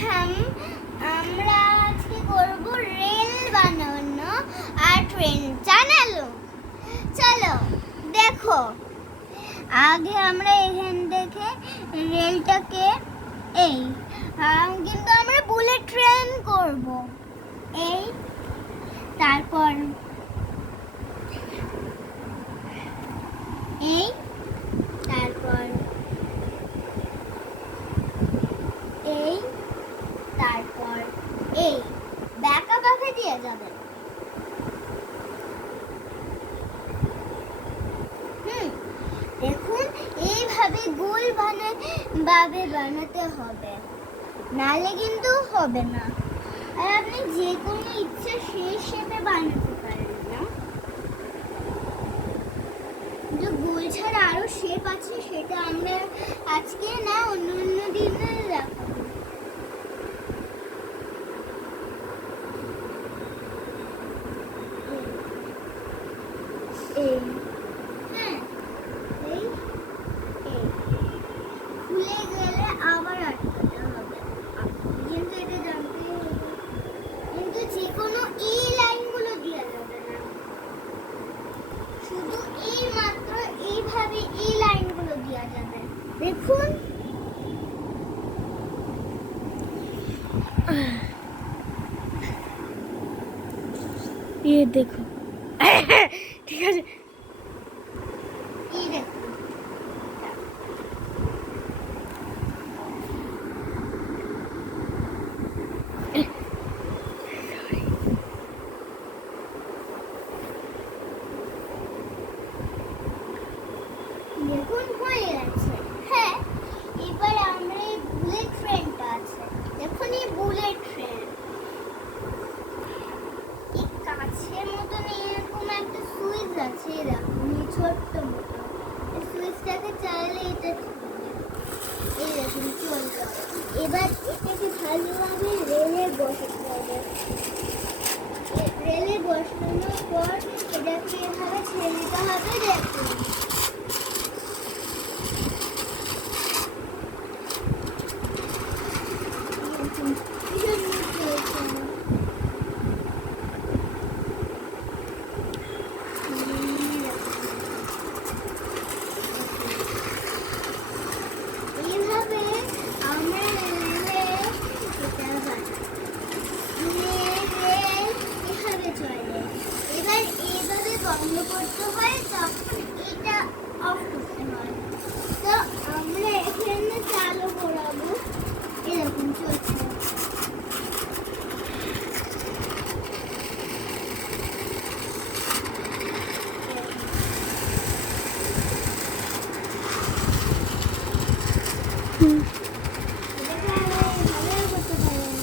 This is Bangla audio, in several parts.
ওয়েলকাম। আমরা আজকে করব রেল বানানো আর ট্রেন চালানো। চলো দেখো, আগে আমরা এখান থেকে রেলটাকে কিন্তু আমরা বুলেট ট্রেন করব। তারপর তারপর তারপর ব্যাকা ব্যাকা দিয়ে যাবে। দেখুন, এইভাবে গোল বানাতে হবে, নালে কিন্তু হবে না। আর আপনি যে কোনো ইচ্ছা সেই শেপে বানাতে পারেন না। যে গোল ছাড়া আরো শেপ আছে, সেটা আমরা আজকে না অন্য দিনে দেখাবো। খুলে গেলে আবার আটকাতে হবে, কিন্তু এটা জানতে হবে। কিন্তু যে কোনো এই লাইনগুলো দেওয়া যাবে না, শুধু এই মাত্র এইভাবে এই লাইনগুলো দেওয়া যাবে। দেখুন, দেখো ঠিক আছে। এই দেখুন, দেখুন হয়ে গেছে। হ্যাঁ, এবার আমরা এই বুলেট ট্রেনটা আছে, দেখুন এই বুলেট ট্রেন এই কাছের মতন এরকম একটা সুইচ আছে, দেখুন এই ছোট্ট মতো। এই সুইচটাকে চাইলে এটা এই দেখুন চলবে। এবার এটাকে ভালোভাবে রেলে বসাতে হবে। রেলে বসানোর পর এটাকে এভাবে ছেড়ে দিতে হবে। দেখুন, এইভাবে আমরা এভাবে চলে। এবার এইভাবে বন্ধ করতে হয়, তখন এটা অফ করতে হয়। তো আমরা এখানে চালু করাবো, এরকম চলছে।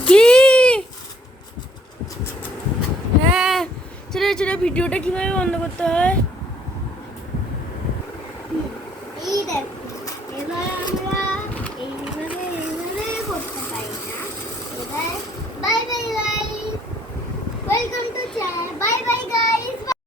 কি হ্যাঁ, চলো ভিডিওটা কিভাবে বন্ধ করতে হয়।